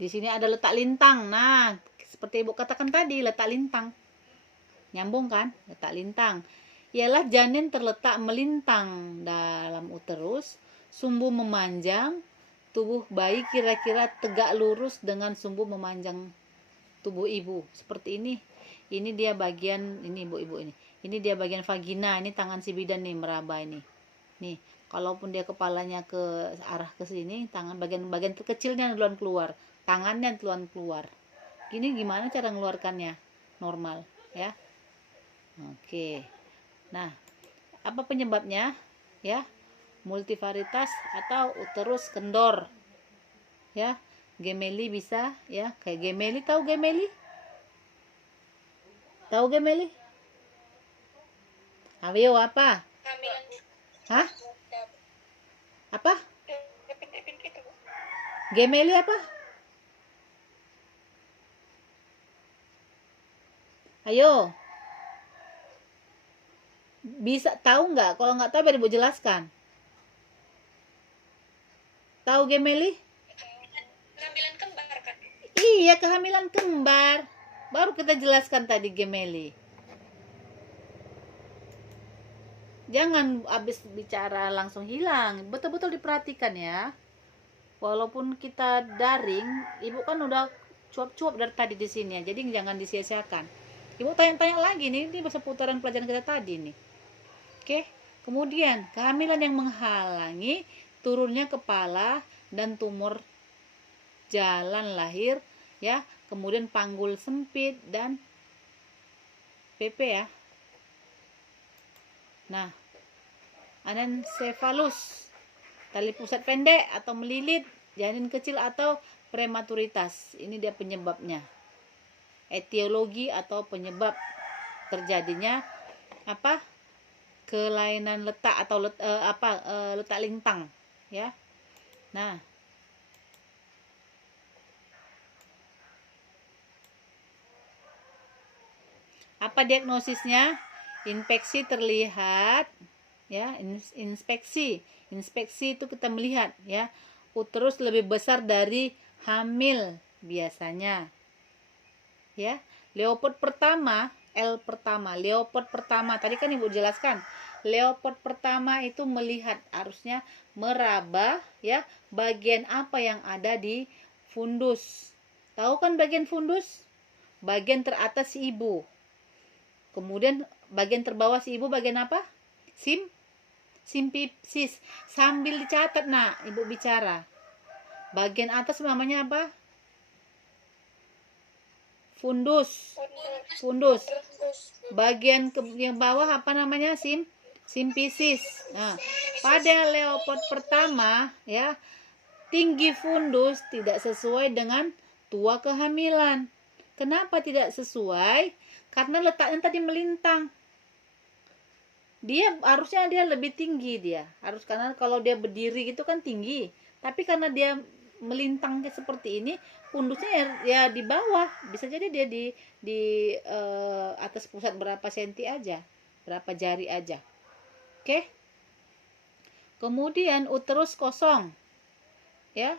Di sini ada letak lintang. Nah, seperti Ibu katakan tadi, letak lintang. Nyambung kan? Letak lintang. Ialah janin terletak melintang dalam uterus, sumbu memanjang, tubuh bayi kira-kira tegak lurus dengan sumbu memanjang tubuh ibu. Seperti ini. Ini dia bagian ini ibu-ibu ini. Ini dia bagian vagina. Ini tangan si bidan nih meraba ini. Nih, kalaupun dia kepalanya ke arah ke sini, tangan bagian terkecilnya duluan keluar, tangannya duluan keluar. Gini gimana cara mengeluarkannya? Normal, ya. Oke. Nah, apa penyebabnya? Ya, multivaritas atau uterus kendor. Ya, gemeli bisa, ya. Kayak gemeli, tahu gemeli? Tahu gemeli? Ayo apa? Hah? Apa? Gemeli apa? Ayo. Bisa tahu nggak? Kalau nggak tahu biar Ibu jelaskan. Tahu gemeli? Kehamilan kembar kan? Iya, kehamilan kembar. Baru kita jelaskan tadi gemeli. Jangan habis bicara langsung hilang. Betul-betul diperhatikan ya. Walaupun kita daring, Ibu kan udah cuap-cuap dari tadi di sini ya. Jadi jangan disia-siakan. Ibu tanya-tanya lagi nih, ini seputaran pelajaran kita tadi nih. Oke. Kemudian, kehamilan yang menghalangi turunnya kepala dan tumor jalan lahir ya. Kemudian panggul sempit dan PP ya. Nah, anencefalus, tali pusat pendek atau melilit, janin kecil atau prematuritas. Ini dia penyebabnya. Etiologi atau penyebab terjadinya apa? Kelainan letak atau letak lintang, ya. Nah, apa diagnosisnya? Infeksi terlihat, ya. Inspeksi itu kita melihat, ya. Uterus lebih besar dari hamil biasanya, ya. Leopard pertama, Leopard pertama tadi kan Ibu jelaskan. Leopard pertama itu melihat, harusnya meraba, ya, bagian apa yang ada di fundus. Tahu kan bagian fundus? Bagian teratas si ibu. Kemudian bagian terbawah si ibu bagian apa? Simpisis. Sambil dicatat, nah, Ibu bicara. Bagian atas namanya apa? Fundus. Bagian yang bawah apa namanya? Simpisis. Nah, pada leopard pertama, ya, tinggi fundus tidak sesuai dengan tua kehamilan. Kenapa tidak sesuai? Karena letaknya tadi melintang. Dia harusnya lebih tinggi dia. Karena kalau dia berdiri gitu kan tinggi. Tapi karena dia melintang seperti ini, fundusnya ya di bawah. Bisa jadi dia di atas pusat berapa senti aja, berapa jari aja. Oke. Kemudian uterus kosong. Ya.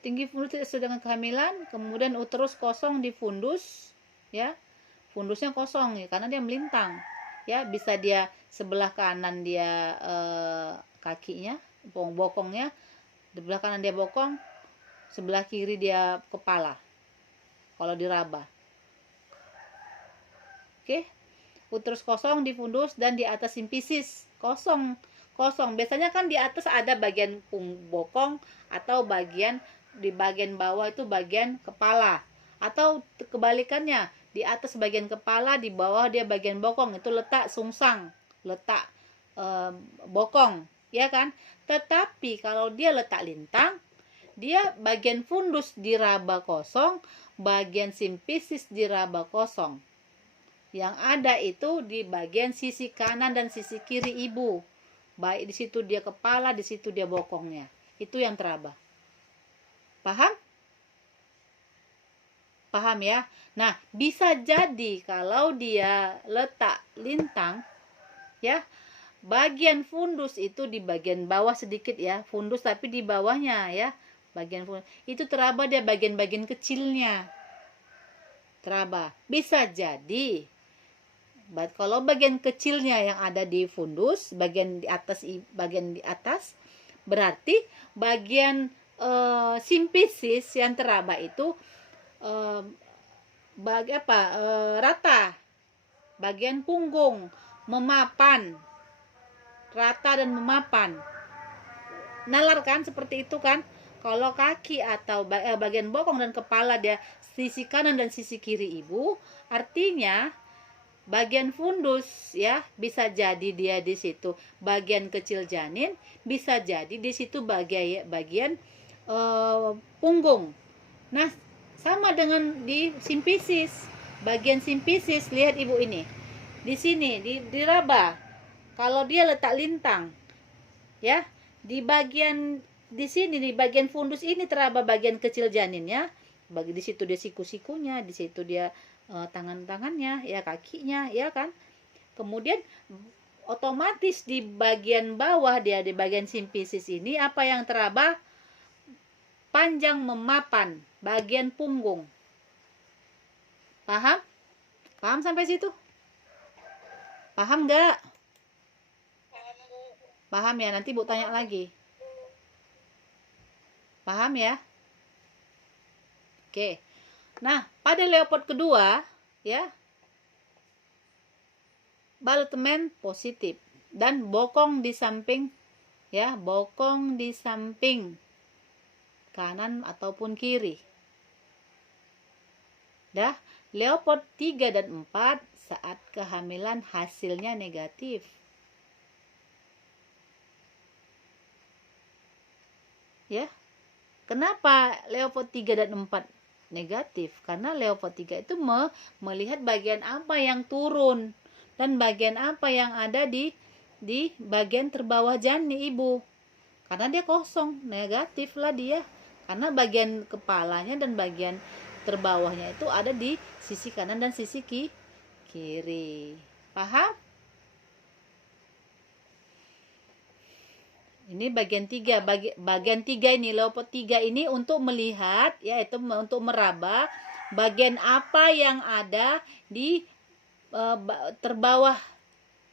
Tinggi fundus tidak sesuai dengan kehamilan, kemudian uterus kosong di fundus, ya. Fundusnya kosong ya karena dia melintang. Ya, bisa dia sebelah kanan dia kakinya, bokongnya, sebelah kanan dia bokong, sebelah kiri dia kepala. Kalau diraba. Oke. Uterus kosong di fundus dan di atas simpisis. Kosong. Biasanya kan di atas ada bagian bokong atau di bagian bawah itu bagian kepala. Atau kebalikannya, di atas bagian kepala, di bawah dia bagian bokong, itu letak sungsang, letak bokong, ya kan? Tetapi kalau dia letak lintang, dia bagian fundus diraba kosong, bagian simpisis diraba kosong. Yang ada itu di bagian sisi kanan dan sisi kiri ibu. Baik di situ dia kepala, di situ dia bokongnya. Itu yang teraba. Paham? Paham ya? Nah, bisa jadi kalau dia letak lintang, ya, bagian fundus itu di bagian bawah sedikit ya, fundus tapi di bawahnya ya, bagian fundus itu teraba dia bagian-bagian kecilnya. Teraba. Bisa jadi kalau bagian kecilnya yang ada di fundus, bagian di atas berarti bagian simpisis yang teraba itu rata, bagian punggung memapan, rata dan memapan. Nalar kan seperti itu kan? Kalau kaki atau bagian bokong dan kepala dia sisi kanan dan sisi kiri ibu, artinya bagian fundus ya bisa jadi dia di situ bagian kecil janin, bisa jadi di situ bagian punggung. Nah, sama dengan di simpisis. Bagian simpisis, lihat ibu ini. Di sini di raba. Kalau dia letak lintang ya, di sini di bagian fundus ini teraba bagian kecil janinnya. Di situ dia siku-sikunya, di situ dia tangan-tangannya, ya kakinya, ya kan. Kemudian otomatis di bagian bawah dia di bagian simpisis ini apa yang teraba? Panjang memapan, bagian punggung. Paham? Paham sampai situ? Paham nggak? Paham ya, nanti Bu tanya lagi. Paham ya? Oke. Nah, pada leopard kedua, ya, balutemen positif dan bokong di samping, ya, bokong di samping kanan ataupun kiri. Dah, leopard 3 dan 4 saat kehamilan hasilnya negatif. Ya. Kenapa leopard 3 dan 4 negatif? Karena leopard 3 itu melihat bagian apa yang turun dan bagian apa yang ada di bagian terbawah janin ibu. Karena dia kosong, negatif lah dia. Karena bagian kepalanya dan bagian terbawahnya itu ada di sisi kanan dan sisi kiri. Paham? Ini bagian 3. Bagian 3 ini, leopard 3 ini untuk melihat, yaitu untuk meraba bagian apa yang ada di terbawah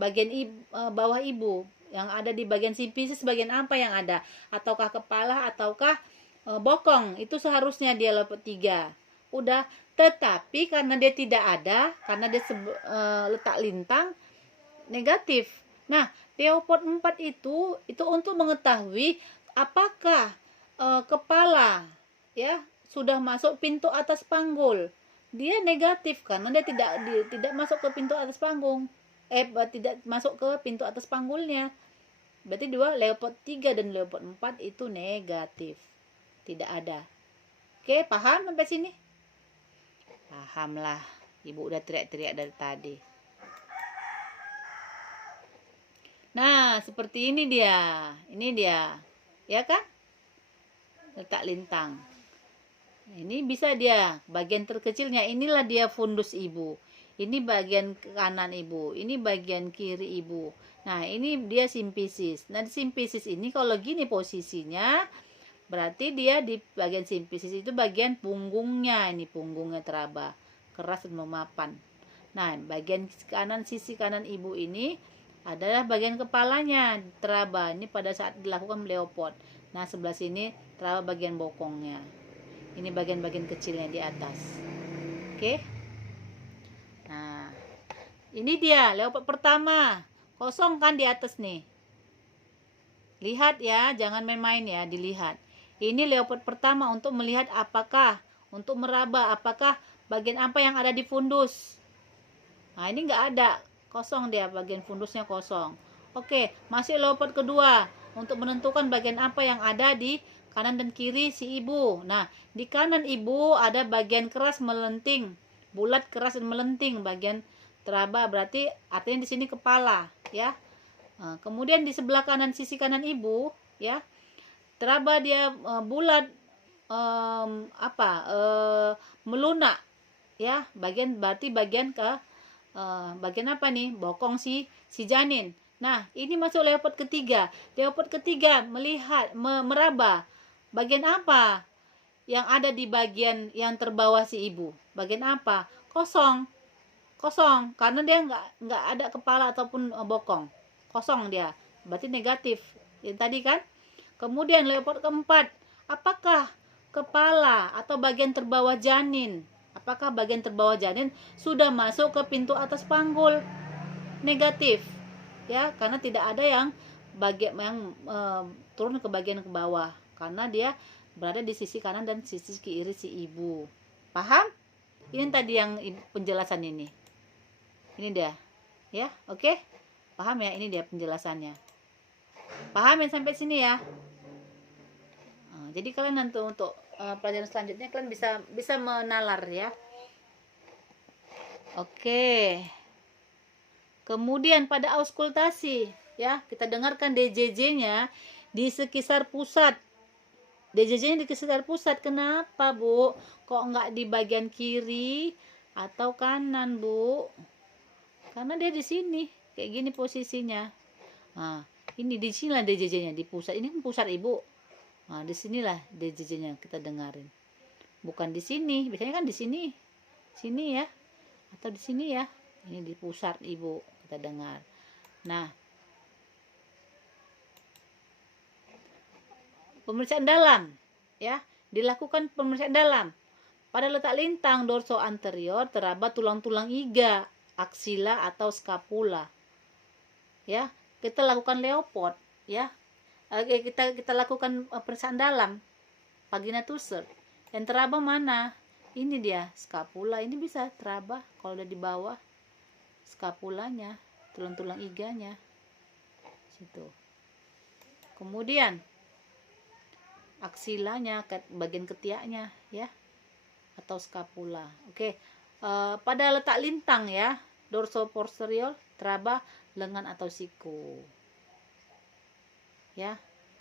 bagian bawah ibu, yang ada di bagian simpisis, bagian apa yang ada, ataukah kepala ataukah bokong. Itu seharusnya dia leopard 3. Udah, tetapi karena dia tidak ada, karena dia letak lintang, negatif. Nah, leopard 4 itu untuk mengetahui apakah kepala ya sudah masuk pintu atas panggul. Dia negatif karena dia tidak masuk ke pintu atas panggung. Tidak masuk ke pintu atas panggulnya. Berarti dua, leopard 3 dan leopard 4 itu negatif. Tidak ada. Oke, paham sampai sini? Paham lah. Ibu udah teriak-teriak dari tadi. Nah, seperti ini dia. Ini dia. Ya kan? Letak lintang. Ini bisa dia. Bagian terkecilnya. Inilah dia fundus ibu. Ini bagian kanan ibu. Ini bagian kiri ibu. Nah, ini dia simpisis. Nah, di simpisis ini kalau gini posisinya, berarti dia di bagian simpisis itu bagian punggungnya. Ini punggungnya teraba. Keras dan memapan. Nah, bagian kanan, sisi kanan ibu ini adalah bagian kepalanya teraba. Ini pada saat dilakukan leopard. Nah, sebelah sini teraba bagian bokongnya. Ini bagian-bagian kecilnya di atas. Oke. Nah, ini dia leopard pertama. Kosong kan di atas nih. Lihat ya, jangan main-main ya, dilihat. Ini leopard pertama untuk melihat apakah, untuk meraba apakah bagian apa yang ada di fundus. Nah, ini nggak ada. Kosong dia, bagian fundusnya kosong. Oke, masih leopard kedua untuk menentukan bagian apa yang ada di kanan dan kiri si ibu. Nah, di kanan ibu ada bagian keras melenting, bulat keras dan melenting bagian teraba, berarti artinya di sini kepala ya. Nah, kemudian di sebelah kanan, sisi kanan ibu ya, teraba dia bulat melunak ya, berarti bagian ke bagian apa nih? Bokong si janin. Nah, ini masuk leopard ketiga. Leopard ketiga melihat meraba Bagian apa yang ada di bagian yang terbawah si ibu? Bagian apa? Kosong. Kosong, karena dia nggak ada kepala ataupun bokong. Kosong dia. Berarti negatif. Yang tadi kan? Kemudian leopard keempat, apakah kepala atau bagian terbawah janin? Apakah bagian terbawah janin sudah masuk ke pintu atas panggul? Negatif. Ya, karena tidak ada yang bagian yang turun ke bagian ke bawah, karena dia berada di sisi kanan dan sisi kiri si ibu. Paham? Ini tadi yang penjelasan ini. Ini dia. Ya, oke? Paham ya? Ini dia penjelasannya. Paham yang sampai sini ya? Nah, jadi kalian nanti untuk pelajaran selanjutnya kalian bisa menalar ya. Oke. Kemudian pada auskultasi ya, kita dengarkan DJJ-nya di sekitar pusat. DJJ-nya di sekitar pusat. Kenapa, Bu? Kok enggak di bagian kiri atau kanan, Bu? Karena dia di sini, kayak gini posisinya. Nah, ini di sinilah DJJ-nya, di pusat. Ini kan pusat ibu. Nah, di sinilah DJJ-nya kita dengarin. Bukan di sini, biasanya kan di sini. Sini ya. Atau di sini ya. Ini di pusat ibu kita dengar. Nah, pemeriksaan dalam ya, dilakukan pemeriksaan dalam. Pada letak lintang dorso anterior teraba tulang-tulang iga, aksila atau skapula. Ya, kita lakukan leopard ya. Kita lakukan pemeriksaan dalam vagina tusser. Yang teraba mana? Ini dia skapula. Ini bisa teraba kalau udah di bawah skapulanya, tulang-tulang iganya. Situ. Kemudian aksilanya, bagian ketiaknya ya, atau skapula. Oke. Pada letak lintang ya, dorso posterior teraba lengan atau siku. Ya,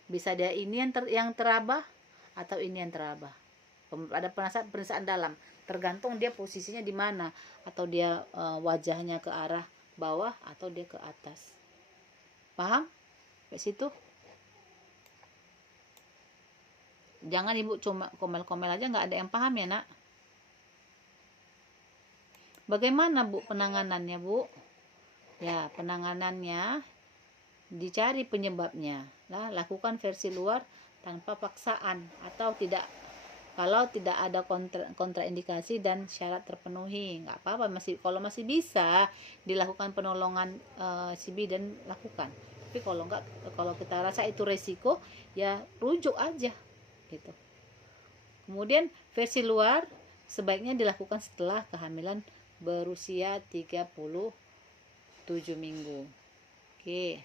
bisa dia ini yang teraba atau ini yang teraba. Ada pemeriksaan dalam, tergantung dia posisinya di mana, atau dia wajahnya ke arah bawah atau dia ke atas. Paham? Kayak situ. Jangan ibu cuma komel-komel aja, nggak ada yang paham ya nak. Bagaimana bu penanganannya bu? Ya, penanganannya dicari penyebabnya. Nah, lakukan versi luar tanpa paksaan atau tidak, kalau tidak ada kontraindikasi dan syarat terpenuhi, nggak apa-apa, kalau masih bisa dilakukan penolongan si bidan lakukan. Tapi kalau nggak, kalau kita rasa itu resiko, ya rujuk aja gitu. Kemudian versi luar sebaiknya dilakukan setelah kehamilan berusia 37 minggu. Oke.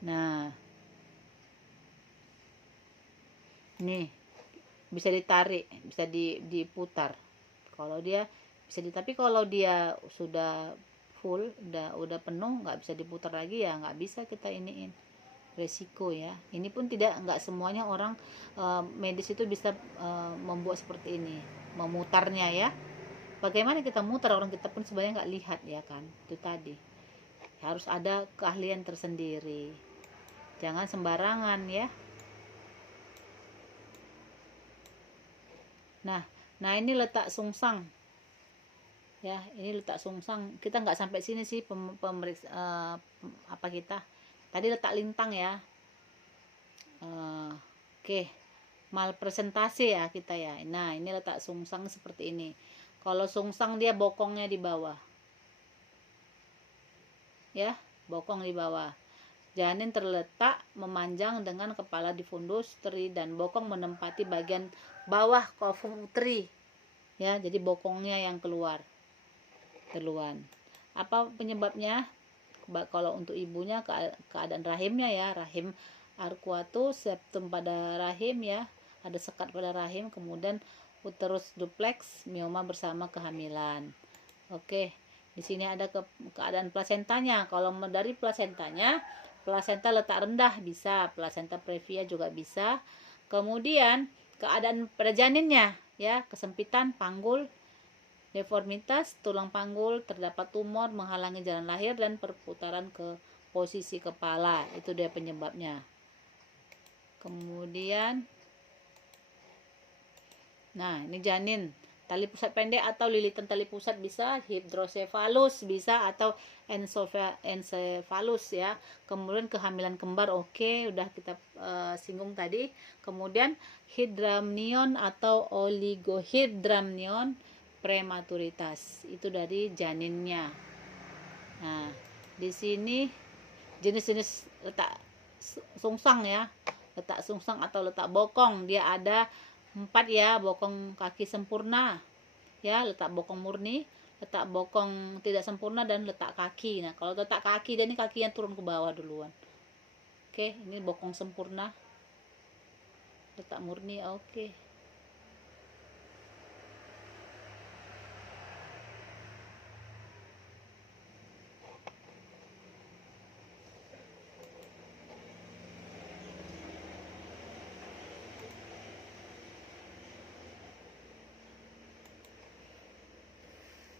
Nah, nih bisa ditarik, bisa diputar. Kalau dia bisa tapi kalau dia sudah full, udah penuh, nggak bisa diputar lagi ya, nggak bisa kita iniin, resiko ya. Ini pun nggak semuanya orang medis itu bisa membuat seperti ini, memutarnya ya. Bagaimana kita mutar, orang kita pun sebenarnya nggak lihat ya kan. Itu tadi harus ada keahlian tersendiri, jangan sembarangan ya. Nah ini letak sungsang ya, ini letak sungsang. Kita nggak sampai sini sih pemeriksa apa kita tadi letak lintang ya. Oke, malpresentasi ya kita ya. Nah ini letak sungsang seperti ini. Kalau sungsang dia bokongnya di bawah ya, bokong di bawah. Janin terletak memanjang dengan kepala di fundus uteri dan bokong menempati bagian bawah kofum uteri ya, jadi bokongnya yang keluar duluan. Apa penyebabnya? Kalau untuk ibunya keadaan rahimnya ya, rahim arcuatus septum pada rahim ya, ada sekat pada rahim, kemudian uterus duplex, mioma bersama kehamilan. Oke, di sini ada keadaan plasentanya. Kalau dari plasentanya, plasenta letak rendah bisa, plasenta previa juga bisa. Kemudian keadaan pada janinnya. ya, kesempitan panggul, deformitas tulang panggul, terdapat tumor menghalangi jalan lahir dan perputaran ke posisi kepala. Itu dia penyebabnya. Kemudian nah, ini janin. Tali pusat pendek atau lilitan tali pusat bisa, hidrosefalus bisa, atau encephalus ya. Kemudian kehamilan kembar oke, udah kita singgung tadi. Kemudian hidramnion atau oligohidramnion prematuritas. Itu dari janinnya. Nah, di sini jenis-jenis letak sungsang ya. Letak sungsang atau letak bokong, dia ada 4 ya, bokong kaki sempurna ya, letak bokong murni, letak bokong tidak sempurna, dan letak kaki. Nah, kalau letak kaki, dia ini kakinya turun ke bawah duluan. Oke, ini bokong sempurna, letak murni. Oke.